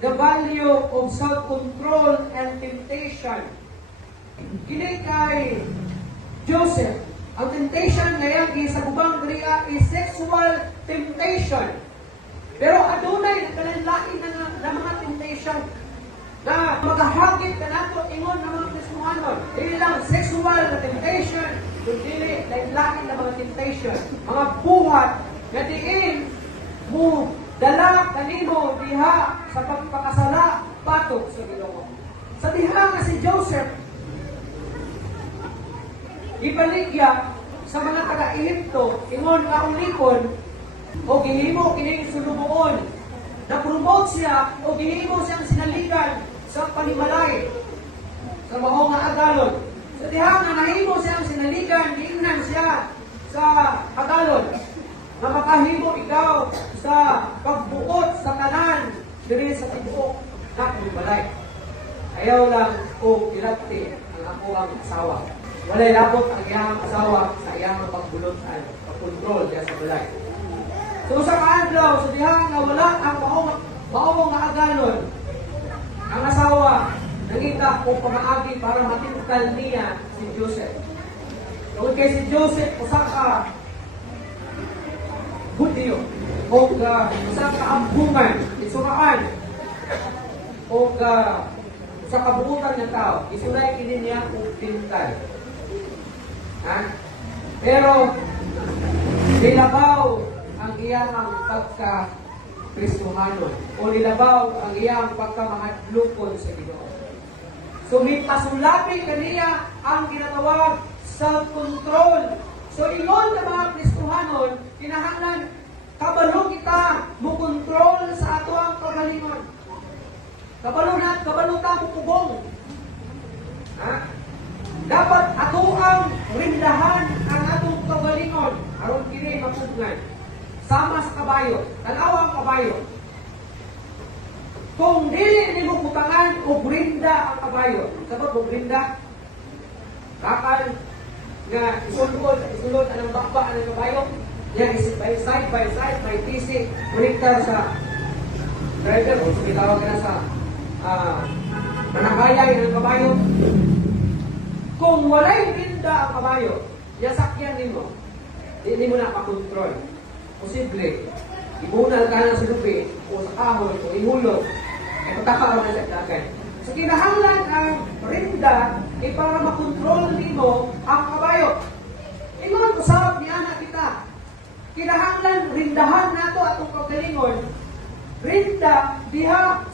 the value of self-control and temptation. Kini kay Joseph, ang temptation ngayon sa ubang diriya is sexual temptation. Pero adunay nagkalanlain na mga temptation na magahagit na nato ingon ng mga Kristohanon. Dili lang sexual na temptation, kundi lain-lain na mga temptation, mga buhat na diin mo dala kanimo diha sa pagpakasala batok sa Ginoo. Sa diha nga si Joseph ibaligya sa mga taga-Ehipto, ingon nga ulikon, o gihimo kining sulubuon. Na-promote siya, o gihimo siyang sinaligan sa panimalay, sa mao nga agalon. Sa diha nga nahimo siyang sinaligan, giingnan siya sa agalon, na makahimo ikaw sa pagbuot sa tanan, diri sa tibuok na panimalay. Ayaw lang o ilapti ang ako ang asawa. Walay labot ang iyang asawa sa iyang pagbulotan, pagkontrol niya sa balay. So sa kaadlaw, sa dihang nga wala ang maong nga agalon, ang asawa nangita o pamaagi para matingkal niya si Joseph. Tungkol kay si Joseph, usa ka Hudyo, o usa ka ambungan, isukaan, o sa kabuutan ng tao, isulay kini niya o tingkal. Pero nilabaw ang iyang pagka-Kristohanon o nilabaw ang iyang pagkamahadlukon sa Ginoo. So may pasulapi kaniya ang ginatawag self-control. So ingon na mga Kristohanon, kinahanglan kabalo kita mo kontrol sa ato ang kagalingon. Kabalo ta mo pugong. Dapat ato ang rindahan ang atong kagalingon aron kini mapugnan. Sama sa kabayo, tanaw ang kabayo. Kung dili nimo butangan o brinda ang kabayo, sabot mo brinda, bakal nga isulod ang bakba ng kabayo, yan side by side, may TC, connector sa driver, o sumitawa ka na sa managayay ng kabayo. Kung walay brinda ang kabayo, yasakyan nimo, hindi mo na pakontrol. Posible, ibunal ka na sa lupi, o sa kahoy, o ihulog, ay pagkakaroon na sa dagat. So kinahanglan ang rinda para makontrol nimo ang kabayo. Ingon usab ni anak kita. Kinahanglan rindahan nato atong kagalingon. Rinda diha sa